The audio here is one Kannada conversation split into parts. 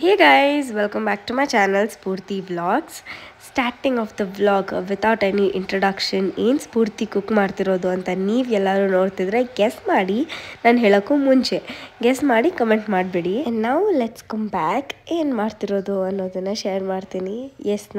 Hey guys, welcome back to my channel Spurti Vlogs. Starting of the vlog without any introduction, ಏನು ಸ್ಫೂರ್ತಿ ಕುಕ್ ಮಾಡ್ತಿರೋದು ಅಂತ ನೀವು ಎಲ್ಲರೂ ನೋಡ್ತಿದ್ರೆ ಗೆಸ್ ಮಾಡಿ. ನಾನು ಹೇಳೋಕ್ಕೂ ಮುಂಚೆ ಗೆಸ್ ಮಾಡಿ ಕಮೆಂಟ್ ಮಾಡಿಬಿಡಿ. ಆ್ಯಂಡ್ ನಾವು ಲೆಟ್ಸ್ ಕಮ್ ಬ್ಯಾಕ್. ಏನು ಮಾಡ್ತಿರೋದು ಅನ್ನೋದನ್ನು ಶೇರ್ ಮಾಡ್ತೀನಿ.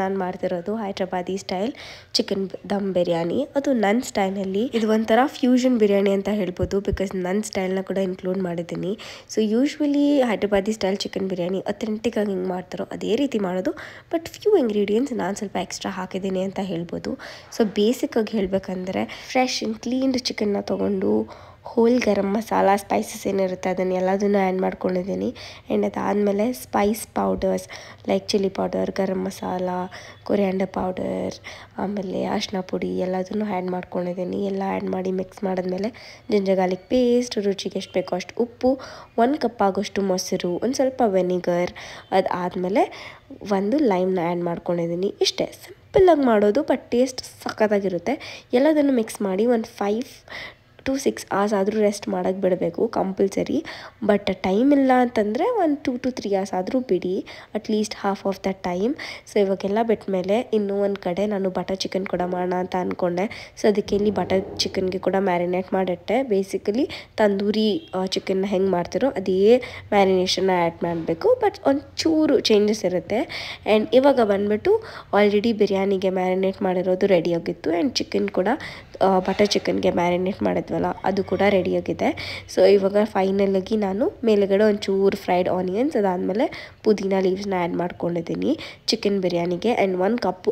ನಾನು ಮಾಡ್ತಿರೋದು ಹೈದ್ರಾಬಾದಿ ಸ್ಟೈಲ್ ಚಿಕನ್ ದಮ್ ಬಿರಿಯಾನಿ. ಅದು ನನ್ನ ಸ್ಟೈಲಲ್ಲಿ. ಇದು ಒಂಥರ ಫ್ಯೂಷನ್ ಬಿರಿಯಾನಿ ಅಂತ ಹೇಳ್ಬೋದು, ಬಿಕಾಸ್ ನನ್ನ ಸ್ಟೈಲ್ನ ಕೂಡ ಇನ್ಕ್ಲೂಡ್ ಮಾಡಿದ್ದೀನಿ. So usually Hyderabadi style chicken biryani authentic ಆಗಿ ಹಿಂಗೆ ಮಾಡ್ತಾರೋ ಅದೇ ರೀತಿ ಮಾಡೋದು, ಬಟ್ ಫ್ಯೂ ಇಂಗ್ರೀಡಿಯೆಂಟ್ಸ್ ನಾನು ಸ್ವಲ್ಪ ಎಕ್ಸ್ಟ್ರಾ ಹಾಕಿದ್ದೀನಿ ಅಂತ ಹೇಳ್ಬೋದು. ಸೊ ಬೇಸಿಕ್ಕಾಗಿ ಹೇಳಬೇಕಂದ್ರೆ ಫ್ರೆಶ್ ಆ್ಯಂಡ್ ಕ್ಲೀನ್ಡ್ ಚಿಕನ್ನ ತೊಗೊಂಡು ಹೋಲ್ ಗರಂ ಮಸಾಲ ಸ್ಪೈಸಸ್ ಏನಿರುತ್ತೆ ಅದನ್ನು ಎಲ್ಲದನ್ನು ಆ್ಯಡ್ ಮಾಡ್ಕೊಂಡಿದ್ದೀನಿ. ಆ್ಯಂಡ್ ಅದಾದಮೇಲೆ spice powders like chilli powder, garam masala, coriander powder, ಆಮೇಲೆ ಅರಿಶಿನ ಪುಡಿ ಎಲ್ಲದನ್ನು ಆ್ಯಡ್ ಮಾಡ್ಕೊಂಡಿದ್ದೀನಿ. ಎಲ್ಲ ಆ್ಯಡ್ ಮಾಡಿ ಮಿಕ್ಸ್ ಮಾಡಿದ್ಮೇಲೆ ಜಿಂಜರ್ ಗಾರ್ಲಿಕ್ ಪೇಸ್ಟ್, ರುಚಿಗೆ ಎಷ್ಟು ಬೇಕೋ ಅಷ್ಟು ಉಪ್ಪು, 1 ಕಪ್ ಆಗೋಷ್ಟು ಮೊಸರು, ಒಂದು ಸ್ವಲ್ಪ ವೆನಿಗರ್, ಅದಾದಮೇಲೆ ಒಂದು ಲೈಮ್ನ ಆ್ಯಡ್ ಮಾಡ್ಕೊಂಡಿದ್ದೀನಿ. ಇಷ್ಟೇ ಸಿಂಪಲ್ಲಾಗಿ ಮಾಡೋದು, ಬಟ್ ಟೇಸ್ಟ್ ಸಖತ್ತಾಗಿರುತ್ತೆ. ಎಲ್ಲದನ್ನು ಮಿಕ್ಸ್ ಮಾಡಿ ಒಂದು 5 to 6 hours ಆದರೂ ರೆಸ್ಟ್ ಮಾಡೋಕ್ಕೆ ಬಿಡಬೇಕು ಕಂಪಲ್ಸರಿ. ಬಟ್ ಟೈಮ್ ಇಲ್ಲ ಅಂತಂದರೆ ಒಂದು 2 to 3 hours ಆದರೂ ಬಿಡಿ, at least half of the time. So ಇವಾಗೆಲ್ಲ ಬಿಟ್ಟ ಮೇಲೆ ಇನ್ನೂ ಒಂದು ಕಡೆ ನಾನು ಬಟರ್ ಚಿಕನ್ ಕೂಡ ಮಾಡೋಣ ಅಂತ ಅಂದ್ಕೊಂಡೆ. ಸೊ ಅದಕ್ಕೆ ಇಲ್ಲಿ ಬಟರ್ ಚಿಕನ್ಗೆ ಕೂಡ ಮ್ಯಾರಿನೇಟ್ ಮಾಡಿಟ್ಟೆ. ಬೇಸಿಕಲಿ ತಂದೂರಿ ಚಿಕನ್ನ ಹೆಂಗೆ ಮಾಡ್ತಿರೋ ಅದೇ ಮ್ಯಾರಿನೇಷನ್ನ ಆ್ಯಡ್ ಮಾಡಬೇಕು, ಬಟ್ ಒಂಚೂರು ಚೇಂಜಸ್ ಇರುತ್ತೆ. ಆ್ಯಂಡ್ ಇವಾಗ ಬಂದುಬಿಟ್ಟು ಆಲ್ರೆಡಿ ಬಿರಿಯಾನಿಗೆ ಮ್ಯಾರಿನೇಟ್ ಮಾಡಿರೋದು ರೆಡಿಯಾಗಿತ್ತು. ಆ್ಯಂಡ್ ಚಿಕನ್ ಕೂಡ ಬಟರ್ ಚಿಕನ್ಗೆ ಮ್ಯಾರಿನೇಟ್ ಮಾಡಿದ್ವಲ್ಲ ಅದು ಕೂಡ ರೆಡಿಯಾಗಿದೆ. ಸೊ ಇವಾಗ ಫೈನಲಾಗಿ ನಾನು ಮೇಲುಗಡೆ ಒಂಚೂರು ಫ್ರೈಡ್ ಆನಿಯನ್ಸ್, ಅದಾದಮೇಲೆ ಪುದೀನ ಲೀವ್ಸ್ನ ಆ್ಯಡ್ ಮಾಡ್ಕೊಂಡಿದ್ದೀನಿ ಚಿಕನ್ ಬಿರಿಯಾನಿಗೆ. ಆ್ಯಂಡ್ 1 ಕಪ್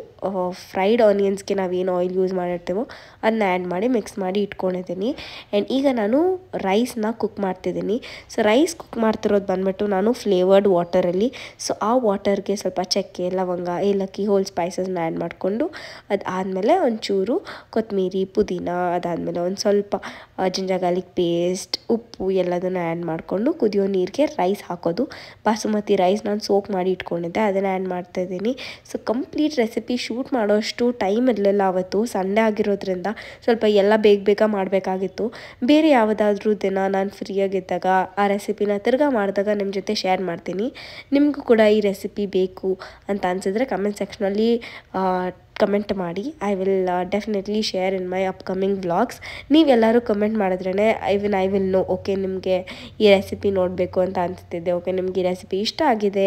ಫ್ರೈಡ್ ಆನಿಯನ್ಸ್ಗೆ ನಾವೇನು ಆಯಿಲ್ ಯೂಸ್ ಮಾಡಿರ್ತೀವೋ ಅದನ್ನ ಆ್ಯಡ್ ಮಾಡಿ ಮಿಕ್ಸ್ ಮಾಡಿ ಇಟ್ಕೊಂಡಿದ್ದೀನಿ. ಆ್ಯಂಡ್ ಈಗ ನಾನು ರೈಸ್ನ ಕುಕ್ ಮಾಡ್ತಿದ್ದೀನಿ. ಸೊ ರೈಸ್ ಕುಕ್ ಮಾಡ್ತಿರೋದು ಬಂದುಬಿಟ್ಟು ನಾನು ಫ್ಲೇವರ್ಡ್ ವಾಟರಲ್ಲಿ. ಸೊ ಆ ವಾಟರ್ಗೆ ಸ್ವಲ್ಪ ಚಕ್ಕೆ, ಲವಂಗ, ಏಲಕ್ಕಿ, ಹೋಲ್ ಸ್ಪೈಸಸ್ನ ಆ್ಯಡ್ ಮಾಡಿಕೊಂಡು ಅದಾದಮೇಲೆ ಒಂಚೂರು ಕೊತ್ತಂಬರಿ, ಪುದೀನ, ಅದಾದಮೇಲೆ ಒಂದು ಸ್ವಲ್ಪ ಜಿಂಜರ್ ಗಾರ್ಲಿಕ್ ಪೇಸ್ಟ್, ಉಪ್ಪು ಎಲ್ಲದನ್ನು ಆ್ಯಡ್ ಮಾಡಿಕೊಂಡು ಕುದಿಯೋ ನೀರಿಗೆ ರೈಸ್ ಹಾಕೋದು. ಬಾಸುಮತಿ ರೈಸ್ ನಾನು ಸೋಕ್ ಮಾಡಿ ಇಟ್ಕೊಂಡಿದ್ದೆ, ಅದನ್ನು ಆ್ಯಡ್ ಮಾಡ್ತಾಯಿದ್ದೀನಿ. ಸೊ ಕಂಪ್ಲೀಟ್ ರೆಸಿಪಿ ಶೂಟ್ ಮಾಡೋಷ್ಟು ಟೈಮ್ ಇರಲಿಲ್ಲ ಅವತ್ತು, ಸಂಡೇ ಆಗಿರೋದ್ರಿಂದ ಸ್ವಲ್ಪ ಎಲ್ಲ ಬೇಗ ಮಾಡಬೇಕಾಗಿತ್ತು. ಬೇರೆ ಯಾವುದಾದ್ರೂ ದಿನ ನಾನು ಫ್ರೀಯಾಗಿದ್ದಾಗ ಆ ರೆಸಿಪಿನ ತಿರ್ಗಾ ಮಾಡಿದಾಗ ನಿಮ್ಮ ಜೊತೆ ಶೇರ್ ಮಾಡ್ತೀನಿ. ನಿಮಗೂ ಕೂಡ ಈ ರೆಸಿಪಿ ಬೇಕು ಅಂತ ಅನಿಸಿದ್ರೆ ಕಮೆಂಟ್ ಸೆಕ್ಷನಲ್ಲಿ ಕಮೆಂಟ್ ಮಾಡಿ. I will definitely share in my upcoming vlogs. ನೀವೆಲ್ಲರೂ ಕಮೆಂಟ್ ಮಾಡಿದ್ರೇ ಐ ವಿಲ್ ನೋ, ಓಕೆ ನಿಮಗೆ ಈ ರೆಸಿಪಿ ನೋಡಬೇಕು ಅಂತ ಅನಿಸ್ತಿದ್ದೆ, ಓಕೆ ನಿಮ್ಗೆ ಈ ರೆಸಿಪಿ ಇಷ್ಟ ಆಗಿದೆ,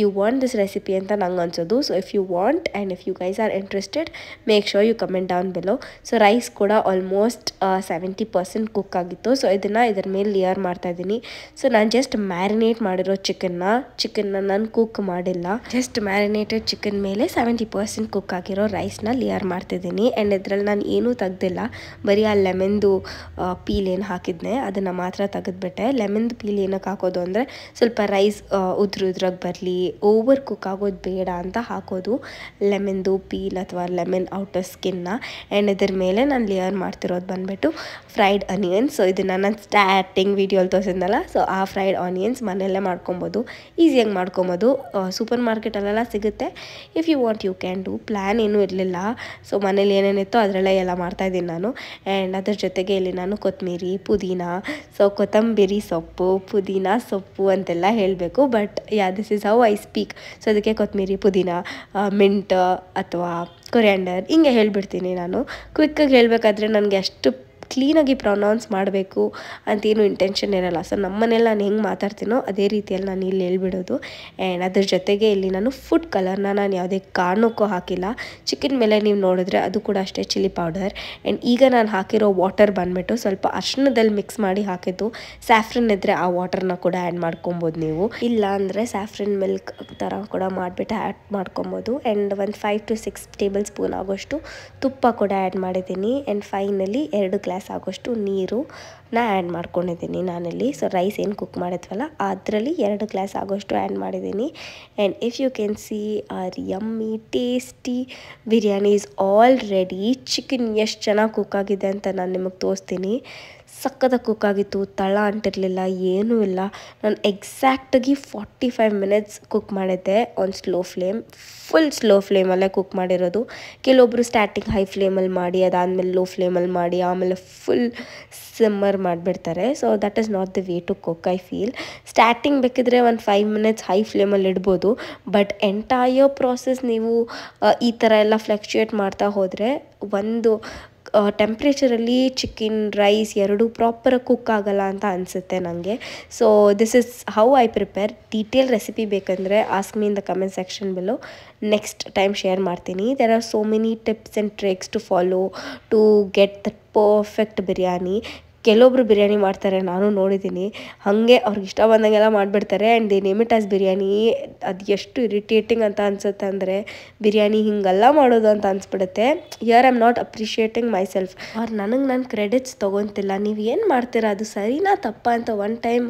ಯು ವಾಂಟ್ ದಿಸ್ ರೆಸಿಪಿ ಅಂತ ನಂಗೆ ಅನ್ಸೋದು. So if you want and if you guys are interested, make sure you comment down below. So rice ಕೂಡ ಆಲ್ಮೋಸ್ಟ್ 70% ಕುಕ್ ಆಗಿತ್ತು. ಸೊ ಇದರ ಮೇಲೆ ಲೇಯರ್ ಮಾಡ್ತಾಯಿದ್ದೀನಿ. ಸೊ ನಾನು ಜಸ್ಟ್ ಮ್ಯಾರಿನೇಟ್ ಮಾಡಿರೋ ಚಿಕನ್ನ ನಾನು ಕುಕ್ ಮಾಡಿಲ್ಲ, ಜಸ್ಟ್ ಮ್ಯಾರಿನೇಟೆಡ್ ಚಿಕನ್ ಮೇಲೆ 70% ಕುಕ್ ಆಗಿರೋ ರೈಸ್ನ ಲೇಯರ್ ಮಾಡ್ತಿದ್ದೀನಿ. ಆ್ಯಂಡ್ ಇದರಲ್ಲಿ ನಾನು ಏನೂ ತೆಗ್ದಿಲ್ಲ, ಬರೀ ಆ ಲೆಮನ್ದು ಪೀಲ್ ಏನು ಹಾಕಿದ್ನೆ ಅದನ್ನು ಮಾತ್ರ ತೆಗೆದ್ಬಿಟ್ಟೆ. ಲೆಮನ್ದು ಪೀಲ್ ಏನಕ್ಕೆ ಹಾಕೋದು ಅಂದರೆ ಸ್ವಲ್ಪ ರೈಸ್ ಉದ್ರಾಗಿ ಬರಲಿ, ಓವರ್ ಕುಕ್ ಆಗೋದು ಬೇಡ ಅಂತ ಹಾಕೋದು ಲೆಮನ್ದು ಪೀಲ್ ಅಥವಾ ಲೆಮನ್ ಔಟರ್ ಸ್ಕಿನ್ನ. ಆ್ಯಂಡ್ ಇದ್ರ ಮೇಲೆ ನಾನು ಲೇಯರ್ ಮಾಡ್ತಿರೋದು ಬಂದುಬಿಟ್ಟು ಫ್ರೈಡ್ ಆನಿಯನ್ಸ್. ಸೊ ಇದನ್ನು ನಾನು ಸ್ಟಾರ್ಟಿಂಗ್ ವೀಡಿಯೋಲಿ ತೋರಿಸಿದ್ನಲ್ಲ, ಸೊ ಆ ಫ್ರೈಡ್ ಆನಿಯನ್ಸ್ ಮನೆಯಲ್ಲೇ ಮಾಡ್ಕೊಬೋದು, ಈಸಿಯಾಗಿ ಮಾಡ್ಕೊಬೋದು. ಸೂಪರ್ ಮಾರ್ಕೆಟಲ್ಲೆಲ್ಲ ಸಿಗುತ್ತೆ. If you want you can do. Plan ಏನೂ ಇರಲಿಲ್ಲ, ಸೊ ಮನೇಲಿ ಏನೇನಿತ್ತೋ ಅದರಲ್ಲೇ ಎಲ್ಲ ಮಾಡ್ತಾಯಿದ್ದೀನಿ ನಾನು. ಆ್ಯಂಡ್ ಅದ್ರ ಜೊತೆಗೆ ಇಲ್ಲಿ ನಾನು ಕೊತ್ತಂಬರಿ, ಪುದೀನ, ಸೊ ಕೊತ್ತಂಬರಿ ಸೊಪ್ಪು, ಪುದೀನ ಸೊಪ್ಪು ಅಂತೆಲ್ಲ ಹೇಳಬೇಕು, but this is how I speak. So ಅದಕ್ಕೆ ಕೊತ್ತಂಬರಿ, ಪುದೀನ, ಮಿಂಟ್ ಅಥವಾ ಕೊರಿಯಾಂಡರ್ ಹಿಂಗೆ ಹೇಳ್ಬಿಡ್ತೀನಿ ನಾನು. ಕ್ವಿಕ್ಕಾಗಿ ಹೇಳಬೇಕಾದ್ರೆ ನನಗೆ ಅಷ್ಟು ಕ್ಲೀನಾಗಿ ಪ್ರೊನೌನ್ಸ್ ಮಾಡಬೇಕು ಅಂತೇನು ಇಂಟೆನ್ಷನ್ ಇರಲ್ಲ. ಸೊ ನಮ್ಮ ಮನೇಲಿ ನಾನು ಹೆಂಗೆ ಮಾತಾಡ್ತೀನೋ ಅದೇ ರೀತಿಯಲ್ಲಿ ನಾನು ಇಲ್ಲಿ ಹೇಳ್ಬಿಡೋದು. ಆ್ಯಂಡ್ ಅದ್ರ ಜೊತೆಗೆ ಇಲ್ಲಿ ನಾನು ಫುಡ್ ಕಲರ್ನ ನಾನು ಯಾವುದೇ ಕಾರಣಕ್ಕೂ ಹಾಕಿಲ್ಲ. ಚಿಕನ್ ಮೇಲೆ ನೀವು ನೋಡಿದ್ರೆ ಅದು ಕೂಡ ಅಷ್ಟೇ ಚಿಲ್ಲಿ ಪೌಡರ್. ಆ್ಯಂಡ್ ಈಗ ನಾನು ಹಾಕಿರೋ ವಾಟರ್ ಬಂದುಬಿಟ್ಟು ಸ್ವಲ್ಪ ಅರ್ಶಿಣದಲ್ಲಿ ಮಿಕ್ಸ್ ಮಾಡಿ ಹಾಕಿದ್ದು. ಸ್ಯಾಫ್ರನ್ ಇದ್ದರೆ ಆ ವಾಟರ್ನ ಕೂಡ ಆ್ಯಡ್ ಮಾಡ್ಕೊಬೋದು ನೀವು, ಇಲ್ಲ ಅಂದರೆ ಸ್ಯಾಫ್ರನ್ ಮಿಲ್ಕ್ ಥರ ಕೂಡ ಮಾಡಿಬಿಟ್ಟು ಆ್ಯಡ್ ಮಾಡ್ಕೊಬೋದು. ಆ್ಯಂಡ್ ಒಂದು 5 to 6 ಟೇಬಲ್ ಸ್ಪೂನ್ ಆಗೋಷ್ಟು ತುಪ್ಪ ಕೂಡ ಆ್ಯಡ್ ಮಾಡಿದ್ದೀನಿ. ಆ್ಯಂಡ್ ಫೈನಲಿ 2 ಗ್ಲಾಸ್ ಆಗೋಷ್ಟು ನೀರನ್ನ ಆ್ಯಡ್ ಮಾಡ್ಕೊಂಡಿದ್ದೀನಿ ನಾನಲ್ಲಿ. ಸೊ ರೈಸ್ ಏನು ಕುಕ್ ಮಾಡಿದ್ವಲ್ಲ ಅದರಲ್ಲಿ 2 ಗ್ಲಾಸ್ ಆಗೋಷ್ಟು ಆ್ಯಡ್ ಮಾಡಿದ್ದೀನಿ. And if you can see our yummy tasty biryani is already. Chicken ಎಷ್ಟು ಚೆನ್ನಾಗಿ ಕುಕ್ ಆಗಿದೆ ಅಂತ ನಾನು ನಿಮಗೆ ತೋರಿಸ್ತೀನಿ. ಸಕ್ಕತ್ತಾಗಿ ಕುಕ್ ಆಗಿತ್ತು, ತಳ ಅಂಟಿರಲಿಲ್ಲ, ಏನೂ ಇಲ್ಲ. ನಾನು ಎಕ್ಸಾಕ್ಟಾಗಿ 45 ಮಿನಿಟ್ಸ್ ಕುಕ್ ಮಾಡಿದ್ದೆ on slow flame, full slow ಫ್ಲೇಮಲ್ಲೇ ಕುಕ್ ಮಾಡಿರೋದು. ಕೆಲವೊಬ್ಬರು ಸ್ಟಾರ್ಟಿಂಗ್ ಹೈ ಫ್ಲೇಮಲ್ಲಿ ಮಾಡಿ ಅದಾದಮೇಲೆ ಲೋ ಫ್ಲೇಮಲ್ಲಿ ಮಾಡಿ ಆಮೇಲೆ ಫುಲ್ ಸಿಮ್ಮರ್ ಮಾಡಿಬಿಡ್ತಾರೆ. So that is not the way to cook I feel. Starting ಬೇಕಿದ್ರೆ ಒಂದು 5 ಮಿನಿಟ್ಸ್ ಹೈ ಫ್ಲೇಮಲ್ಲಿ ಇಡ್ಬೋದು, ಬಟ್ ಎಂಟೈರ್ ಪ್ರಾಸೆಸ್ ನೀವು ಈ ಥರ ಎಲ್ಲ ಫ್ಲಕ್ಚುಯೇಟ್ ಮಾಡ್ತಾ ಹೋದರೆ ಒಂದು ಟೆಂಪ್ರೇಚರಲ್ಲಿ ಚಿಕನ್ ರೈಸ್ ಎರಡೂ ಪ್ರಾಪರಾಗಿ ಕುಕ್ ಆಗಲ್ಲ ಅಂತ ಅನಿಸುತ್ತೆ ನನಗೆ. So this is how I prepare. Detail recipe ಬೇಕಂದರೆ ask me in the comment section below. Next time share ಮಾಡ್ತೀನಿ. There are so many tips and tricks to follow to get the perfect biryani. ಕೆಲವೊಬ್ರು ಬಿರಿಯಾನಿ ಮಾಡ್ತಾರೆ, ನಾನು ನೋಡಿದ್ದೀನಿ, ಹಾಗೆ ಅವ್ರಿಗೆ ಇಷ್ಟ ಬಂದಂಗೆಲ್ಲ ಮಾಡಿಬಿಡ್ತಾರೆ and they name it as biryani. ಅದು ಎಷ್ಟು ಇರಿಟೇಟಿಂಗ್ ಅಂತ ಅನಿಸುತ್ತೆ ಅಂದರೆ ಬಿರಿಯಾನಿ ಹಿಂಗೆಲ್ಲ ಮಾಡೋದು ಅಂತ ಅನಿಸ್ಬಿಡುತ್ತೆ. Here I am not appreciating myself, ಅವ್ರು ನನಗೆ ನಾನು ಕ್ರೆಡಿಟ್ಸ್ ತೊಗೊತಿಲ್ಲ. ನೀವು ಏನು ಮಾಡ್ತೀರಾ, ಅದು ಸರಿನಾ ತಪ್ಪಾ ಅಂತ ಒನ್ ಟೈಮ್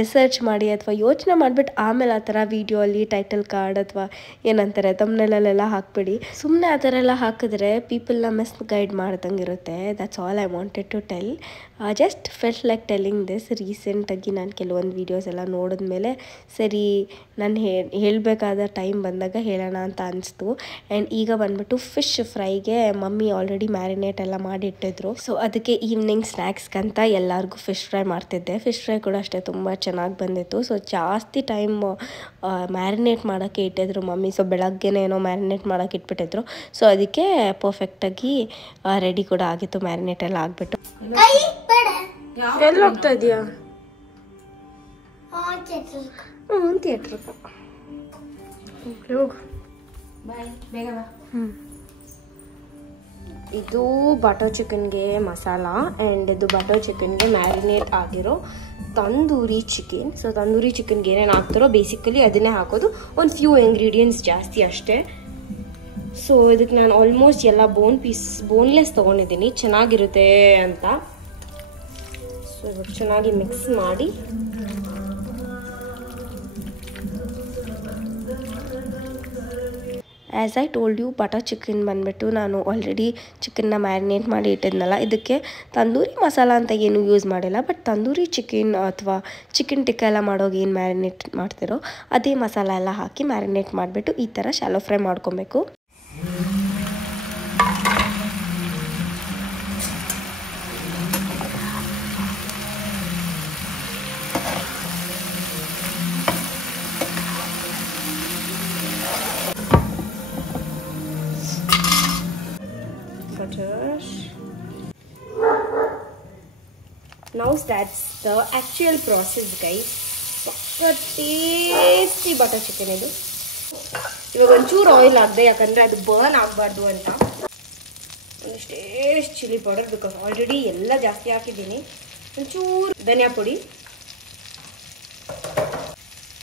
ರಿಸರ್ಚ್ ಮಾಡಿ ಅಥವಾ ಯೋಚನೆ ಮಾಡಿಬಿಟ್ಟು ಆಮೇಲೆ ಆ ಥರ ವೀಡಿಯೋ ಅಲ್ಲಿ ಟೈಟಲ್ ಕಾರ್ಡ್ ಅಥವಾ ಏನಂತಾರೆ ತಮ್ನೆಲೆಲ್ಲ ಹಾಕ್ಬಿಡಿ. ಸುಮ್ಮನೆ ಆ ಥರ ಎಲ್ಲ ಹಾಕಿದ್ರೆ ಪೀಪಲ್ನ ಮಿಸ್ ಗೈಡ್ ಮಾಡ್ದಂಗೆ ಇರುತ್ತೆ. That's all I wanted to tell. Just felt like telling this. ರೀಸೆಂಟಾಗಿ ನಾನು ಕೆಲವೊಂದು ವೀಡಿಯೋಸ್ ಎಲ್ಲ ನೋಡಿದ್ಮೇಲೆ ಸರಿ ನಾನು ಹೇಳಬೇಕಾದ ಟೈಮ್ ಬಂದಾಗ ಹೇಳೋಣ ಅಂತ ಅನಿಸ್ತು. ಆ್ಯಂಡ್ ಈಗ ಬಂದ್ಬಿಟ್ಟು ಫಿಶ್ ಫ್ರೈಗೆ ಮಮ್ಮಿ ಆಲ್ರೆಡಿ ಮ್ಯಾರಿನೇಟ್ ಎಲ್ಲ ಮಾಡಿ ಇಟ್ಟಿದ್ರು. ಸೊ ಅದಕ್ಕೆ ಈವ್ನಿಂಗ್ ಸ್ನ್ಯಾಕ್ಸ್ಗಂತ ಎಲ್ಲರಿಗೂ ಫಿಶ್ ಫ್ರೈ ಮಾಡ್ತಿದ್ದೆ. ಫಿಶ್ ಫ್ರೈ ಕೂಡ ಅಷ್ಟೇ ತುಂಬ ಚೆನ್ನಾಗಿ ಬಂದಿತ್ತು. ಸೊ ಜಾಸ್ತಿ ಟೈಮ್ ಮ್ಯಾರಿನೇಟ್ ಮಾಡೋಕ್ಕೆ ಇಟ್ಟಿದ್ರು ಮಮ್ಮಿ. ಸೊ ಬೆಳಗ್ಗೆನೇ ಏನೋ ಮ್ಯಾರಿನೇಟ್ ಮಾಡೋಕ್ಕೆ ಇಟ್ಬಿಟ್ಟಿದ್ರು. ಸೊ ಅದಕ್ಕೆ ಪರ್ಫೆಕ್ಟಾಗಿ ರೆಡಿ ಕೂಡ ಆಗಿತ್ತು, ಮ್ಯಾರಿನೇಟ್ ಎಲ್ಲ ಆಗಿಬಿಟ್ಟು. ಎಲ್ಲಿ ಹೋಗ್ತಾ ಇದೀಯಾ? ಥಿಯೇಟ್ರಿಗೆ ಹೋಗು. ಇದು ಬಟರ್ ಚಿಕನ್ಗೆ ಮಸಾಲ ಆ್ಯಂಡ್ ಇದು ಬಟರ್ ಚಿಕನ್ಗೆ ಮ್ಯಾರಿನೇಟ್ ಆಗಿರೋ ತಂದೂರಿ ಚಿಕನ್. ಸೊ ತಂದೂರಿ ಚಿಕನ್ಗೆ ಏನೇನು ಹಾಕ್ತಾರೋ ಬೇಸಿಕಲಿ ಅದನ್ನೇ ಹಾಕೋದು, ಒಂದು ಫ್ಯೂ ಇಂಗ್ರೀಡಿಯೆಂಟ್ಸ್ ಜಾಸ್ತಿ ಅಷ್ಟೇ. ಸೊ ಇದಕ್ಕೆ ನಾನು ಆಲ್ಮೋಸ್ಟ್ ಎಲ್ಲ ಬೋನ್ಲೆಸ್ ತೊಗೊಂಡಿದ್ದೀನಿ ಚೆನ್ನಾಗಿರುತ್ತೆ ಅಂತ. ಸೊ ಇವಾಗ ಚೆನ್ನಾಗಿ ಮಿಕ್ಸ್ ಮಾಡಿ as I told you, butter chicken ಬಂದುಬಿಟ್ಟು ನಾನು ಆಲ್ರೆಡಿ ಚಿಕನ್ನ ಮ್ಯಾರಿನೇಟ್ ಮಾಡಿ ಇಟ್ಟಿದ್ನಲ್ಲ, ಇದಕ್ಕೆ ತಂದೂರಿ ಮಸಾಲ ಅಂತ ಏನು ಯೂಸ್ ಮಾಡಿಲ್ಲ. ಬಟ್ ತಂದೂರಿ ಚಿಕನ್ ಅಥವಾ ಚಿಕನ್ ಟಿಕ್ಕ ಎಲ್ಲ ಮಾಡೋಗಿ ಏನು ಮ್ಯಾರಿನೇಟ್ ಮಾಡ್ತಿರೋ ಅದೇ ಮಸಾಲ ಎಲ್ಲ ಹಾಕಿ ಮ್ಯಾರಿನೇಟ್ ಮಾಡಿಬಿಟ್ಟು ಈ ಥರ ಶಾಲೋ ಫ್ರೈ ಮಾಡ್ಕೊಬೇಕು. Now that's the actual process guys. Tasty butter chicken ಇದು. ಇವಾಗ ಒಂಚೂರು ಆಯಿಲ್ ಹಾಕಿದೆ, ಯಾಕಂದರೆ ಅದು ಬರ್ನ್ ಆಗಬಾರ್ದು ಅಂತ. ಒಂದಿಷ್ಟೇಷ್ಟು ಚಿಲ್ಲಿ ಪೌಡರ್, ಬಿಕಾಸ್ ಆಲ್ರೆಡಿ ಎಲ್ಲ ಜಾಸ್ತಿ ಹಾಕಿದ್ದೀನಿ. ಒಂಚೂರು ಧನಿಯಾ ಪುಡಿ,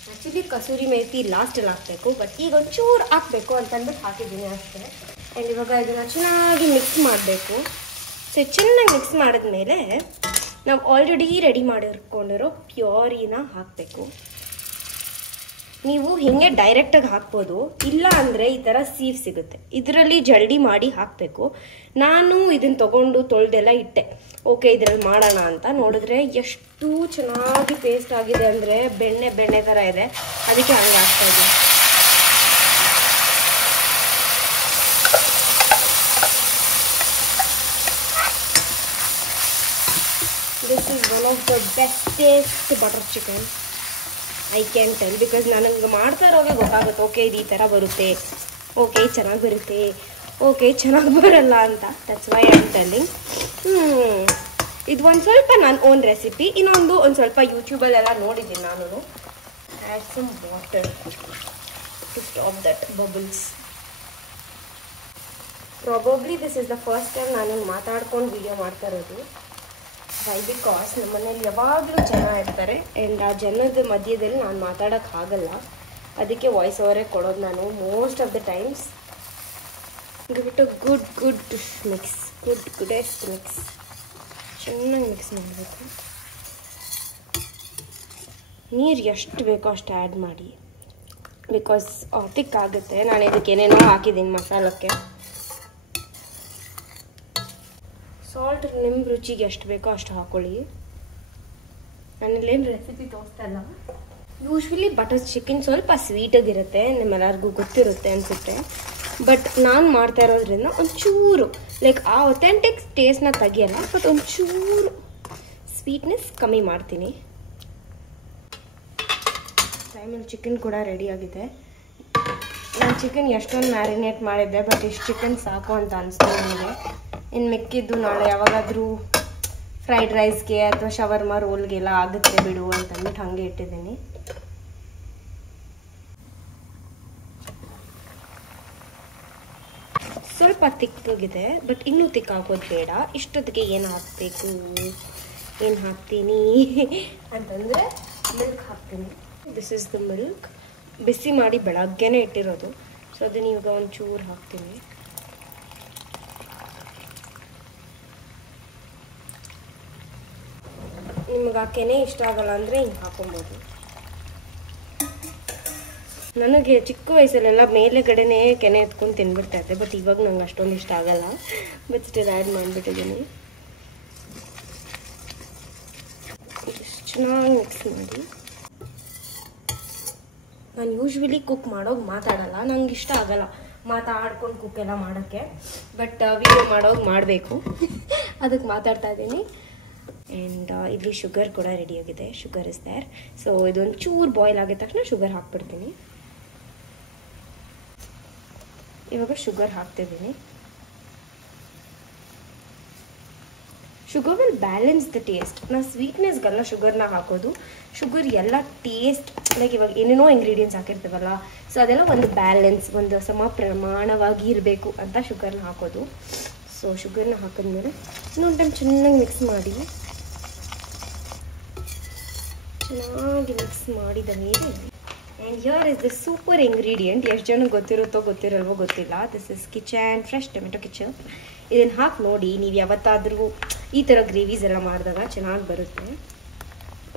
ಆ್ಯಕ್ಚುಲಿ ಕಸೂರಿ ಮೇಥಿ ಲಾಸ್ಟಲ್ಲಿ ಹಾಕಬೇಕು, ಬಟ್ ಈಗ ಒಂಚೂರು ಹಾಕಬೇಕು ಅಂತಂದ್ಬಿಟ್ಟು ಹಾಕಿದ್ದೀನಿ ಅಷ್ಟೇ. ಆ್ಯಂಡ್ ಇವಾಗ ಇದನ್ನು ಚೆನ್ನಾಗಿ ಮಿಕ್ಸ್ ಮಾಡಬೇಕು. ಸೊ ಚೆನ್ನಾಗಿ ಮಿಕ್ಸ್ ಮಾಡಿದ್ಮೇಲೆ ನಾವು ಆಲ್ರೆಡಿ ರೆಡಿ ಮಾಡಿರ್ಕೊಂಡಿರೋ ಪ್ಯೂರಿನ ಹಾಕಬೇಕು. ನೀವು ಹೀಗೆ ಡೈರೆಕ್ಟಾಗಿ ಹಾಕ್ಬೋದು, ಇಲ್ಲ ಅಂದರೆ ಈ ಥರ ಸೀವ್ ಸಿಗುತ್ತೆ, ಇದರಲ್ಲಿ ಜಲ್ದಿ ಮಾಡಿ ಹಾಕಬೇಕು. ನಾನು ಇದನ್ನು ತೊಗೊಂಡು ತೊಳೆದೆಲ್ಲ ಇಟ್ಟೆ, ಓಕೆ ಇದರಲ್ಲಿ ಮಾಡೋಣ ಅಂತ. ನೋಡಿದ್ರೆ ಎಷ್ಟು ಚೆನ್ನಾಗಿ ಪೇಸ್ಟ್ ಆಗಿದೆ ಅಂದರೆ ಬೆಣ್ಣೆ ಥರ ಇದೆ, ಅದಕ್ಕೆ ಹಂಗೆ ಹಾಕ್ತಾಯಿದ್ದೀನಿ. This is one of the bestest butter chicken I can tell, because ನನಗೆ ಮಾಡ್ತಾ ಇರೋಗೆ ಗೊತ್ತಾಗುತ್ತೆ, ಓಕೆ ಇದು ಈ ಥರ ಬರುತ್ತೆ, ಓಕೆ ಚೆನ್ನಾಗಿ ಬರುತ್ತೆ, ಓಕೆ ಚೆನ್ನಾಗಿ ಬರಲ್ಲ ಅಂತ. That's why I am telling. ಇದು ಒಂದು ಸ್ವಲ್ಪ ನನ್ನ ಓನ್ ರೆಸಿಪಿ, ಇನ್ನೊಂದು ಒಂದು ಸ್ವಲ್ಪ ಯೂಟ್ಯೂಬಲ್ಲೆಲ್ಲ ನೋಡಿದ್ದೀನಿ ನಾನು. Add some water to stop that bubbles. Probably this is the first time ನಾನು ಮಾತಾಡ್ಕೊಂಡು ವಿಡಿಯೋ ಮಾಡ್ತಾ ಇರೋದು. ವೈ ಬಿಕಾಸ್ ನಮ್ಮ ಮನೇಲಿ ಯಾವಾಗಲೂ ಜನ ಇರ್ತಾರೆ ಆ್ಯಂಡ್ ಆ ಜನದ ಮಧ್ಯದಲ್ಲಿ ನಾನು ಮಾತಾಡೋಕ್ಕಾಗಲ್ಲ, ಅದಕ್ಕೆ ವಾಯ್ಸ್ ಓವರೇ ಕೊಡೋದು ನಾನು most of the times. Give it a good mix, goodest mix. ಚೆನ್ನಾಗಿ ಮಿಕ್ಸ್ ಮಾಡಬೇಕು. ನೀರು ಎಷ್ಟು ಬೇಕೋ ಅಷ್ಟು ಆ್ಯಡ್ ಮಾಡಿ, ಬಿಕಾಸ್ ಥಿಕ್ ಆಗುತ್ತೆ. ನಾನು ಇದಕ್ಕೆ ಏನೇನೋ ಹಾಕಿದ್ದೀನಿ ಮಸಾಲಕ್ಕೆ. ಸಾಲ್ಟ್ ನಿಮ್ಮ ರುಚಿಗೆ ಎಷ್ಟು ಬೇಕೋ ಅಷ್ಟು ಹಾಕೊಳ್ಳಿ. ನಾನಿಲ್ಲೇನು ರೆಸಿಪಿ ತೋರಿಸ್ತಾ ಇಲ್ಲ. ಯೂಶ್ವಲಿ ಬಟರ್ ಚಿಕನ್ ಸ್ವಲ್ಪ ಸ್ವೀಟಾಗಿರುತ್ತೆ, ನಿಮ್ಮೆಲ್ಲರಿಗೂ ಗೊತ್ತಿರುತ್ತೆ ಅನಿಸುತ್ತೆ. ಬಟ್ ನಾನು ಮಾಡ್ತಾ ಇರೋದ್ರಿಂದ ಒಂಚೂರು ಲೈಕ್ ಆ ಒಥೆಂಟಿಕ್ ಟೇಸ್ಟ್ನ ತೆಗಿಯಲ್ಲ, ಬಟ್ ಒಂಚೂರು ಸ್ವೀಟ್ನೆಸ್ ಕಮ್ಮಿ ಮಾಡ್ತೀನಿ. ಟೈಮಲ್ಲಿ ಚಿಕನ್ ಕೂಡ ರೆಡಿಯಾಗಿದೆ. ನಾನು ಚಿಕನ್ ಎಷ್ಟೊಂದು ಮ್ಯಾರಿನೇಟ್ ಮಾಡಿದ್ದೆ, ಬಟ್ ಇಷ್ಟು ಚಿಕನ್ ಸಾಕು ಅಂತ ಅನಿಸ್ತು ನನಗೆ. ಇನ್ನು ಮಿಕ್ಕಿದ್ದು ನಾಳೆ ಯಾವಾಗಾದರೂ ಫ್ರೈಡ್ ರೈಸ್ಗೆ ಅಥವಾ ಶವರ್ಮ ರೋಲ್ಗೆಲ್ಲ ಆಗುತ್ತೆ ಬಿಡು ಅಂತಂದ್ಬಿಟ್ಟು ಹಾಗೆ ಇಟ್ಟಿದ್ದೀನಿ. ಸ್ವಲ್ಪ ತಿಕ್ಕಾಗಿದೆ, ಬಟ್ ಇನ್ನೂ ತಿಕ್ ಹಾಕೋದು ಬೇಡ. ಇಷ್ಟೊತ್ತಿಗೆ ಏನು ಹಾಕಬೇಕು, ಏನು ಹಾಕ್ತೀನಿ ಅಂತಂದರೆ ಮಿಲ್ಕ್ ಹಾಕ್ತೀನಿ. This is the milk. ಬಿಸಿ ಮಾಡಿ ಬೆಳಗ್ಗೆನೇ ಇಟ್ಟಿರೋದು, ಸೊ ಅದನ್ನ ಇವಾಗ ಒಂಚೂರು ಹಾಕ್ತೀನಿ. ನಿಮ್ಗೆ ಆ ಕೆನೆ ಇಷ್ಟ ಆಗಲ್ಲ ಅಂದರೆ ಹಿಂಗೆ ಹಾಕೊಬೋದು. ನನಗೆ ಚಿಕ್ಕ ವಯಸ್ಸಲ್ಲೆಲ್ಲ ಮೇಲೆಗಡೆನೇ ಕೆನೆ ಎತ್ಕೊಂಡು ತಿನ್ಬಿಡ್ತಾ ಇದ್ದೆ, ಬಟ್ ಇವಾಗ ನಂಗೆ ಅಷ್ಟೊಂದು ಇಷ್ಟ ಆಗಲ್ಲ. ಬಟ್ ಸ್ಟಿಲ್ ಆ್ಯಡ್ ಮಾಡಿಬಿಟ್ಟಿದ್ದೀನಿ. ಚೆನ್ನಾಗಿ ಮಿಕ್ಸ್ ಮಾಡಿ. ನಾನು ಯೂಶ್ವಲಿ ಕುಕ್ ಮಾಡೋಗಿ ಮಾತಾಡಲ್ಲ, ನಂಗೆ ಇಷ್ಟ ಆಗಲ್ಲ ಮಾತಾಡ್ಕೊಂಡು ಕುಕ್ ಎಲ್ಲ ಮಾಡೋಕ್ಕೆ. ಬಟ್ ವಿಡಿಯೋ ಮಾಡೋಗಿ ಮಾಡಬೇಕು, ಅದಕ್ಕೆ ಮಾತಾಡ್ತಾ ಇದ್ದೀನಿ. ಆ್ಯಂಡ್ ಇಲ್ಲಿ ಶುಗರ್ ಕೂಡ ರೆಡಿಯಾಗಿದೆ. Sugar is there. ಸೊ ಇದೊಂದು ಚೂರು ಬಾಯ್ಲ್ ಆಗಿದ ತಕ್ಷಣ ಶುಗರ್ ಹಾಕ್ಬಿಡ್ತೀನಿ. ಇವಾಗ ಶುಗರ್ ಹಾಕ್ತಿದ್ದೀನಿ. Sugar will balance the taste. ನಾವು ಸ್ವೀಟ್ನೆಸ್ಗೆಲ್ಲ ಶುಗರ್ನ ಹಾಕೋದು. ಶುಗರ್ ಎಲ್ಲ ಟೇಸ್ಟ್ ಲೈಕ್ ಇವಾಗ ಏನೇನೋ ಇಂಗ್ರೀಡಿಯೆಂಟ್ಸ್ ಹಾಕಿರ್ತೀವಲ್ಲ, ಸೊ ಅದೆಲ್ಲ ಒಂದು ಬ್ಯಾಲೆನ್ಸ್, ಒಂದು ಸಮ ಪ್ರಮಾಣವಾಗಿ ಇರಬೇಕು ಅಂತ ಶುಗರ್ನ ಹಾಕೋದು. ಸೊ ಶುಗರ್ನ ಹಾಕಿದ್ಮೇಲೆ ಇನ್ನೊಂದು ಟೈಮ್ ಚೆನ್ನಾಗಿ ಮಿಕ್ಸ್ ಮಾಡಿ. ಚೆನ್ನಾಗಿ ಮಿಕ್ಸ್ ಮಾಡಿದ ಮೇಲೆ and here is the super ingredient. ಎಷ್ಟು ಜನಕ್ಕೆ ಗೊತ್ತಿರುತ್ತೋ ಗೊತ್ತಿರಲ್ವೋ ಗೊತ್ತಿಲ್ಲ. This is kitchen fresh tomato ketchup. ಇದನ್ನು ಹಾಕಿ ನೋಡಿ, ನೀವು ಯಾವತ್ತಾದರೂ ಈ ಥರ ಗ್ರೇವೀಸ್ ಎಲ್ಲ ಮಾಡಿದಾಗ ಚೆನ್ನಾಗಿ ಬರುತ್ತೆ.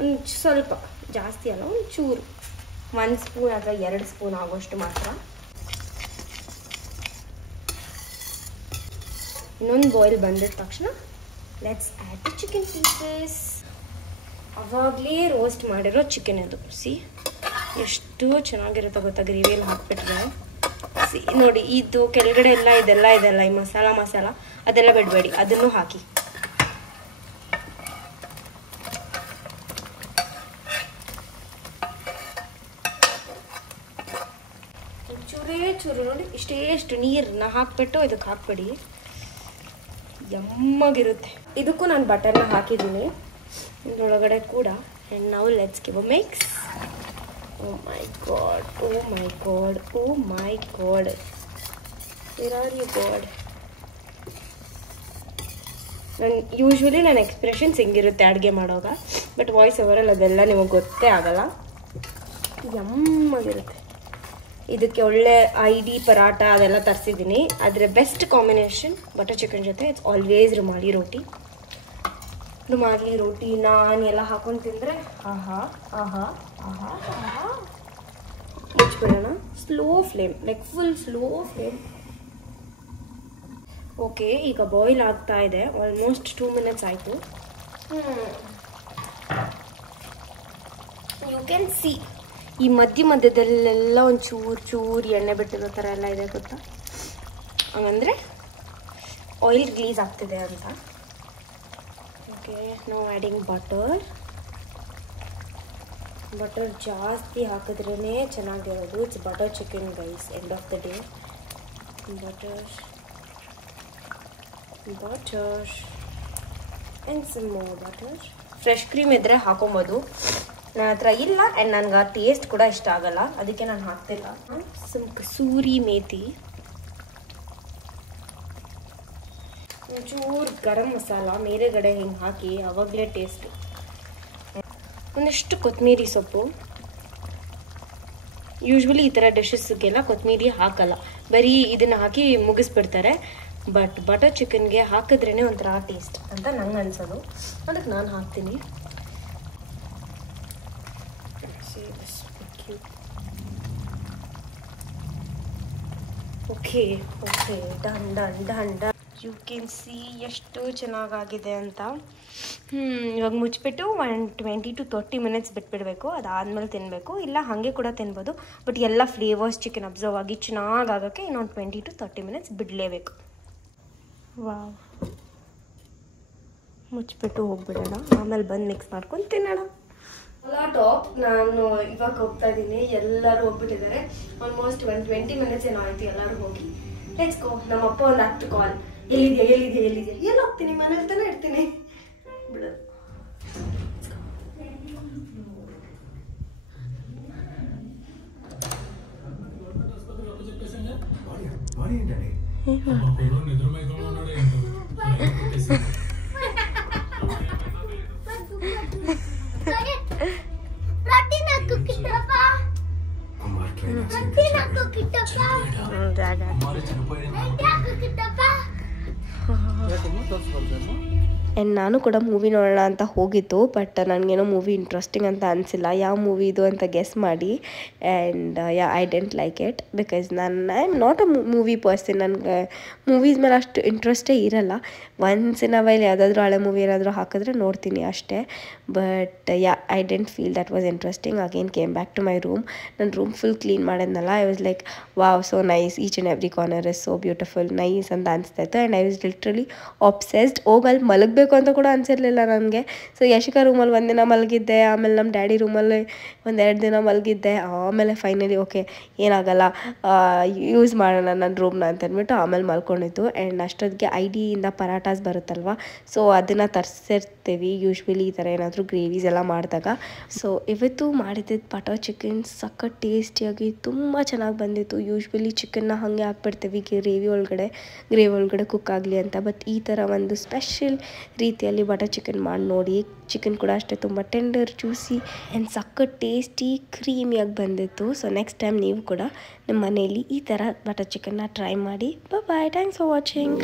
ಒಂದು ಸ್ವಲ್ಪ ಜಾಸ್ತಿ ಅಲ್ಲ, ಒಂದು ಚೂರು 1 ಸ್ಪೂನ್ ಅಥವಾ 2 ಸ್ಪೂನ್ ಆಗೋಷ್ಟು ಮಾತ್ರ. ಇನ್ನೊಂದು ಬಾಯ್ಲ್ ಬಂದಿದ ತಕ್ಷಣ let's add the chicken pieces. ಅವಾಗಲೇ ರೋಸ್ಟ್ ಮಾಡಿರೋ ಚಿಕನ್ ಅದು. ಸಿ ಎಷ್ಟು ಚೆನ್ನಾಗಿರುತ್ತೆ ಗೊತ್ತಾ ಗ್ರೇವಿಯಲ್ಲಿ ಹಾಕ್ಬಿಟ್ರೆ. ಸಿ ನೋಡಿ, ಇದು ಕೆಳಗಡೆ ಎಲ್ಲ ಇದೆಲ್ಲ ಈ ಮಸಾಲ ಅದೆಲ್ಲ ಬಿಡಬೇಡಿ, ಅದನ್ನು ಹಾಕಿ. ಚೂರು ನೋಡಿ, ಇಷ್ಟೇಷ್ಟು ನೀರನ್ನ ಹಾಕ್ಬಿಟ್ಟು ಇದಕ್ಕೆ ಹಾಕ್ಬಿಡಿ. ಯಮ್ಮಾಗಿರುತ್ತೆ. ಇದಕ್ಕೂ ನಾನು ಬಟರ್ನ ಹಾಕಿದ್ದೀನಿ ಇದರೊಳಗಡೆ ಕೂಡ. ಆ್ಯಂಡ್ ನಾವು let's give a mix. Oh my God, oh my God, oh my God, where are you God. Usually ನನ್ನ ಎಕ್ಸ್ಪ್ರೆಷನ್ಸ್ ಹಿಂಗಿರುತ್ತೆ ಅಡುಗೆ ಮಾಡುವಾಗ, ಬಟ್ ವಾಯ್ಸ್ ಓವರಲ್ಲಿ ಅದೆಲ್ಲ ನಿಮಗೆ ಗೊತ್ತೇ ಆಗಲ್ಲ. ಯಮ್ಮಾಗಿರುತ್ತೆ. ಇದಕ್ಕೆ ಒಳ್ಳೆ ಐಡಿ ಪರಾಟ ಅದೆಲ್ಲ ತರಿಸಿದ್ದೀನಿ. ಅದರ ಬೆಸ್ಟ್ ಕಾಂಬಿನೇಷನ್ ಬಟರ್ ಚಿಕನ್ ಜೊತೆ ಇಟ್ಸ್ ಆಲ್ವೇಸ್ ರುಮಾಲಿ ರೋಟಿ. ರುಮಾಲಿ ರೋಟಿ ನಾನ್ ಎಲ್ಲ ಹಾಕೊಂಡು ತಿಂದರೆ ಆಹಾ ಆಹಾ ಆಹಾ ಆಹಾ. ಮುಚ್ಬಿಡೋಣ. Slow flame, like full slow flame. Okay, ಈಗ ಬಾಯ್ಲ್ ಆಗ್ತಾ ಇದೆ. ಆಲ್ಮೋಸ್ಟ್ 2 ಮಿನಿಟ್ಸ್ ಆಯಿತು. ಯು ಕ್ಯಾನ್ ಸಿ ಈ ಮಧ್ಯದಲ್ಲೆಲ್ಲ ಒಂದು ಚೂರು ಎಣ್ಣೆ ಬಿಟ್ಟಿರೋ ಥರ ಎಲ್ಲ ಇದೆ ಗೊತ್ತಾ. ಹಂಗಂದರೆ ಆಯಿಲ್ ರಿಲೀಸ್ ಆಗ್ತಿದೆ ಅಂತ. ಓಕೆ, ನಾವು ಆ್ಯಡಿಂಗ್ ಬಟರ್ ಜಾಸ್ತಿ ಹಾಕಿದ್ರೇ ಚೆನ್ನಾಗಿರೋದು. It's butter chicken guys. End of the day butter and some more butter. Fresh cream ಇದ್ದರೆ ಹಾಕೊಬೋದು. ನನ್ನ ಹತ್ರ ಇಲ್ಲ ಆ್ಯಂಡ್ ನನಗೆ ಆ ಟೇಸ್ಟ್ ಕೂಡ ಇಷ್ಟ ಆಗಲ್ಲ, ಅದಕ್ಕೆ ನಾನು ಹಾಕ್ತಿಲ್ಲ. ಸಮ್ ಕಸೂರಿ ಮೇಥಿ, ಒಂಚೂರು ಗರಂ ಮಸಾಲ ಮೇಲೆಗಡೆ ಹಿಂಗೆ ಹಾಕಿ ಆವಾಗಲೇ ಟೇಸ್ಟು. ಒಂದಿಷ್ಟು ಕೊತ್ತಂಬರಿ ಸೊಪ್ಪು. ಯೂಶ್ವಲಿ ಈ ಥರ ಡಿಶಸ್ಗೆಲ್ಲ ಕೊತ್ತಂಬರಿ ಹಾಕಲ್ಲ, ಬರೀ ಇದನ್ನು ಹಾಕಿ ಮುಗಿಸ್ಬಿಡ್ತಾರೆ. ಬಟ್ ಬಟರ್ ಚಿಕನ್ಗೆ ಹಾಕಿದ್ರೇ ಒಂಥರ ಟೇಸ್ಟ್ ಅಂತ ನಂಗೆ ಅನ್ಸೋದು, ಅದಕ್ಕೆ ನಾನು ಹಾಕ್ತೀನಿ. Okay done. You can see ಎಷ್ಟು ಚೆನ್ನಾಗಾಗಿದೆ ಅಂತ. ಇವಾಗ ಮುಚ್ಚಿಬಿಟ್ಟು 20 to 30 ಮಿನಿಟ್ಸ್ ಬಿಟ್ಬಿಡಬೇಕು. ಅದಾದಮೇಲೆ ತಿನ್ನಬೇಕು, ಇಲ್ಲ ಹಾಗೆ ಕೂಡ ತಿನ್ಬೋದು. ಬಟ್ ಎಲ್ಲ ಫ್ಲೇವರ್ಸ್ ಚಿಕನ್ ಅಬ್ಸರ್ವ್ ಆಗಿ ಚೆನ್ನಾಗಾಗೋಕ್ಕೆ ಇನ್ನೊಂದು 20 to 30 ಮಿನಿಟ್ಸ್ ಬಿಡಲೇಬೇಕು. ವಾವ್, ಮುಚ್ಚಿಬಿಟ್ಟು ಹೋಗ್ಬಿಡೋಣ, ಆಮೇಲೆ ಬಂದು ಮಿಕ್ಸ್ ಮಾಡ್ಕೊಂಡು ತಿನ್ನೋಣ. ಟಾಪ್ ನಾನು ಇವಾಗ ಹೋಗ್ತಾ ಇದ್ದೀನಿ. ಎಲ್ಲರೂ ಹೋಗ್ಬಿಟ್ಟಿದ್ದಾರೆ. ಆಲ್ಮೋಸ್ಟ್ 20 ಮಿನಿಟ್ಸ್ ಏನೋ ಆಯ್ತು ಎಲ್ಲರೂ ಹೋಗಿ. Let's go. ನಮ್ಮ ಅಪ್ಪ ಒಂದು ಆಕ್ಟ್ ಕಾಲ್, ಎಲ್ಲಿದೆ ಎಲ್ಲಿ ಹೋಗ್ತೀನಿ, ಮನೇಲಿ ತಾನೇ ಇರ್ತೀನಿ ಬಿಡೋದು. ಆ್ಯಂಡ್ ನಾನು ಕೂಡ ಮೂವಿ ನೋಡೋಣ ಅಂತ ಹೋಗಿತ್ತು, ಬಟ್ ನನಗೇನೋ ಮೂವಿ ಇಂಟ್ರೆಸ್ಟಿಂಗ್ ಅಂತ ಅನಿಸಿಲ್ಲ. ಯಾವ ಮೂವಿ ಇದು ಅಂತ ಗೆಸ್ ಮಾಡಿ. And I dent like it because I am not a movie person. ನನಗೆ ಮೂವೀಸ್ ಮೇಲೆ ಅಷ್ಟು ಇಂಟ್ರೆಸ್ಟೇ ಇರಲ್ಲ. ಒನ್ಸ್ ಇನ್ ಅ ವೈಲ್ ಯಾವುದಾದ್ರೂ ಹಳೆ ಮೂವಿ ಏನಾದರೂ ಹಾಕಿದ್ರೆ ನೋಡ್ತೀನಿ ಅಷ್ಟೇ. But I didn't feel that was interesting. Again came back to my room. ನನ್ನ ರೂಮ್ ಫುಲ್ ಕ್ಲೀನ್ ಮಾಡಿದ್ನಲ್ಲ. I was like wow, so nice, each and every corner is so beautiful, nice ಅಂತ ಅನಿಸ್ತಾಯಿತ್ತು. And I was literally obsessed. ಅಲ್ಲಿ ಮಲಗಬೇಕು ಅಂತ ಕೂಡ ಅನಿಸಿರ್ಲಿಲ್ಲ ನನಗೆ. ಸೊ ಯಶಿಕಾ ರೂಮಲ್ಲಿ ಒಂದಿನ ಮಲಗಿದ್ದೆ, ಆಮೇಲೆ ನಮ್ಮ ಡ್ಯಾಡಿ ರೂಮಲ್ಲಿ 1-2 ದಿನ ಮಲಗಿದ್ದೆ. ಆಮೇಲೆ ಫೈನಲಿ ಓಕೆ ಏನಾಗಲ್ಲ, ಯೂಸ್ ಮಾಡೋಣ ನನ್ನ ರೂಮ್ನ ಅಂತ ಅಂದ್ಬಿಟ್ಟು ಆಮೇಲೆ ಮಲ್ಕೊಂಡಿದ್ದು. ಆ್ಯಂಡ್ ಅಷ್ಟೊತ್ತಿಗೆ IDಯಿಂದ ಪರಾಟಾಸ್ ಬರುತ್ತಲ್ವ, ಸೊ ಅದನ್ನು ತರಿಸಿರ್ತೀವಿ ಯೂಶ್ವಲಿ ಈ ಥರ ಏನಾದರೂ ಗ್ರೇವೀಸ್ ಎಲ್ಲ ಮಾಡಿದಾಗ. ಸೊ ಇವತ್ತು ಮಾಡಿದ್ದಿದ್ದು ಬಟರ್ ಚಿಕನ್ ಸಖತ್ ಟೇಸ್ಟಿಯಾಗಿ ತುಂಬ ಚೆನ್ನಾಗಿ ಬಂದಿತ್ತು. ಯೂಶ್ವಲಿ ಚಿಕನ್ನ ಹಾಗೆ ಹಾಕ್ಬಿಡ್ತೀವಿ ಗ್ರೇವಿ ಒಳಗಡೆ ಕುಕ್ ಆಗಲಿ ಅಂತ. ಬಟ್ ಈ ಥರ ಒಂದು ಸ್ಪೆಷಲ್ ರೀತಿಯಲ್ಲಿ ಬಟರ್ ಚಿಕನ್ ಮಾಡಿ ನೋಡಿ. ಚಿಕನ್ ಕೂಡ ಅಷ್ಟೇ ತುಂಬ ಟೆಂಡರ್, ಜ್ಯೂಸಿ ಆ್ಯಂಡ್ ಸಖತ್ ಟೇಸ್ಟಿ ಕ್ರೀಮಿಯಾಗಿ ಬಂದಿತ್ತು. ಸೊ ನೆಕ್ಸ್ಟ್ ಟೈಮ್ ನೀವು ಕೂಡ ನಿಮ್ಮ ಮನೆಯಲ್ಲಿ ಈ ಥರ ಬಟರ್ ಚಿಕನ್ನ ಟ್ರೈ ಮಾಡಿ. ಬಾಯ್, ಥ್ಯಾಂಕ್ಸ್ ಫಾರ್ ವಾಚಿಂಗ್.